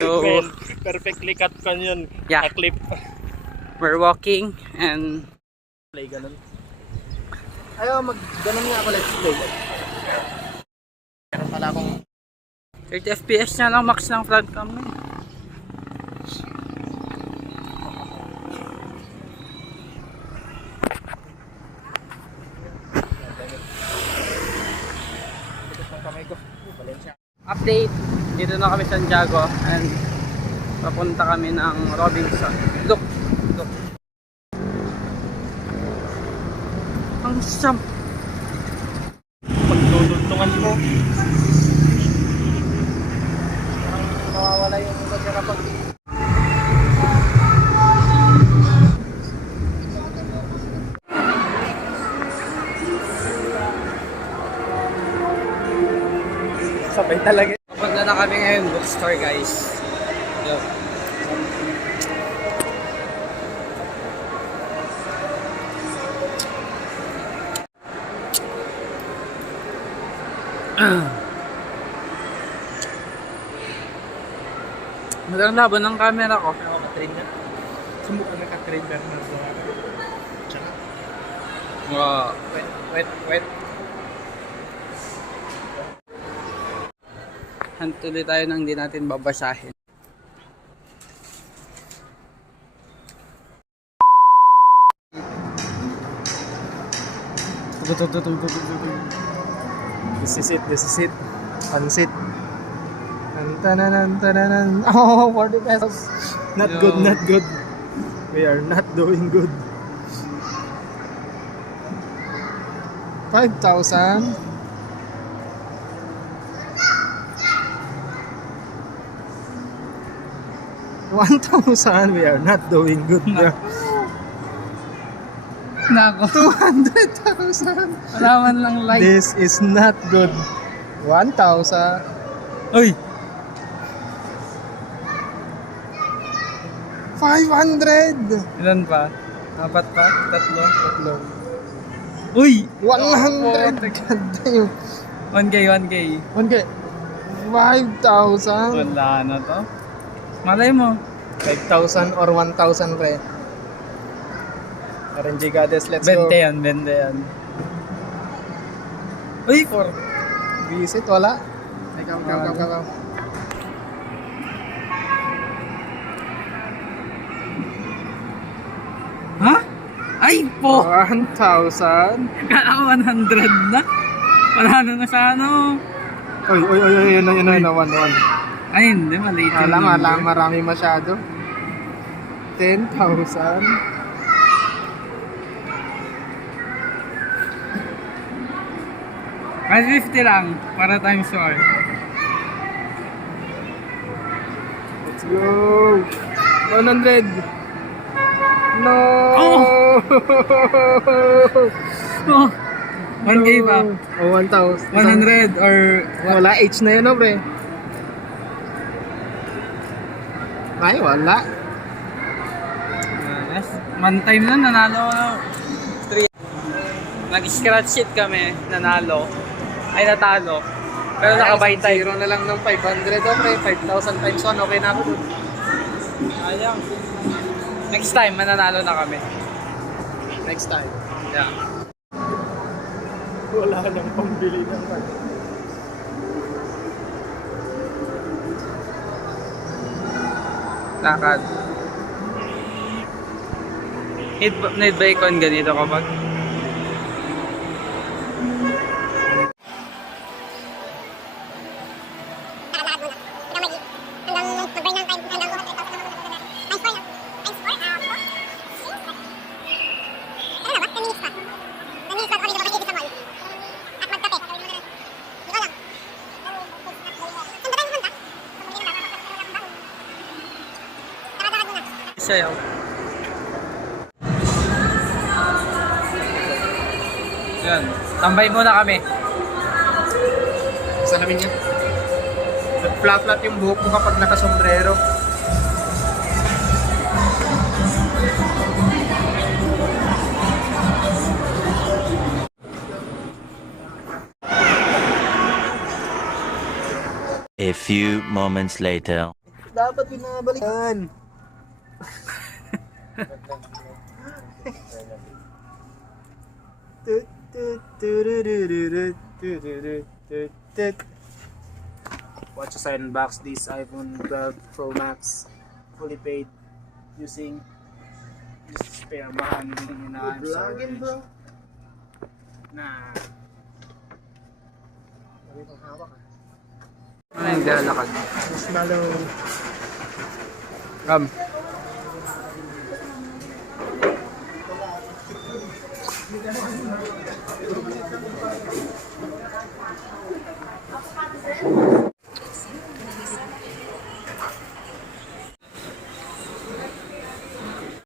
So, perfectly cut pa yun. Yeah. Na-clip. We're walking and Play ganun. Ayaw, ganun nga ako, let's play. Meron pala akong 30 FPS na lang max ng front cam na. kamay ko. Valencia. Update, dito na kami sa Santiago and papunta kami ng Robinson. Look. Ang sam. Pagduduntungan mo. Nawawala yung mga kapag sabay talaga. Papunta na kami ngayon bookstore guys. Yo. Magandang laban ng camera ko. Ako ka-train na. Sumuko na ka-train pero nagawa ka. Tsaka. Wow. Wet. Hantuloy tayo nang hindi natin babasahin. This is it. Pansit. Tananan. Oh, 40 pesos. Not good. We are not doing good. 5,000. $1,000. We are not doing good. Nako. 200,000. Wala man lang like. This is not good. 1,000. Uy! 500. Ilan pa? Apat pa? Tatlo? Tatlo. Uy! 100. Goddamn. 1K. 1K. 5,000. Wala na to. Malay mo. 5,000 or 1,000 pre. RNG Goddess, let's go. 20 yan. Uy! Visit, wala. Ay, come. Ha? Ay po! 1,000. Kala ko 100 na. Panalo na sa ano. Oy, yun na, 1. Ay hindi, maliit yung Alam, number. marami masyado. 10,000. Mas 50 lang para times 4. Let's go. 100. No. Oh! 1K pa. Oh, 1,000. 100 or... Wala, H na yun, no, pre. Ay, wala. One time na nanalo ako. 3. Nag-scratch sheet kami, nanalo. Ay, natalo. Pero nakabay time. Zero na lang ng 500, oh, pre. 5,000 times 1, okay na ako dun. Ayang. Next time, mananalo na kami. Next time. Yeah. Wala nang pambili ng card. Lakad. Need bacon ganito kapag? Sayaw. Yan. Tambay muna kami. Salamin yan. Nag-flat yung buhok mo kapag nakasombrero. A few moments later. Dapat binabalikan. Watch us unbox this iPhone 12 Pro Max fully paid using just spare bahan na vlogging bro. Nah. Wala pang hawak ah. Ano yung lalakad? Marshmallow. Ram.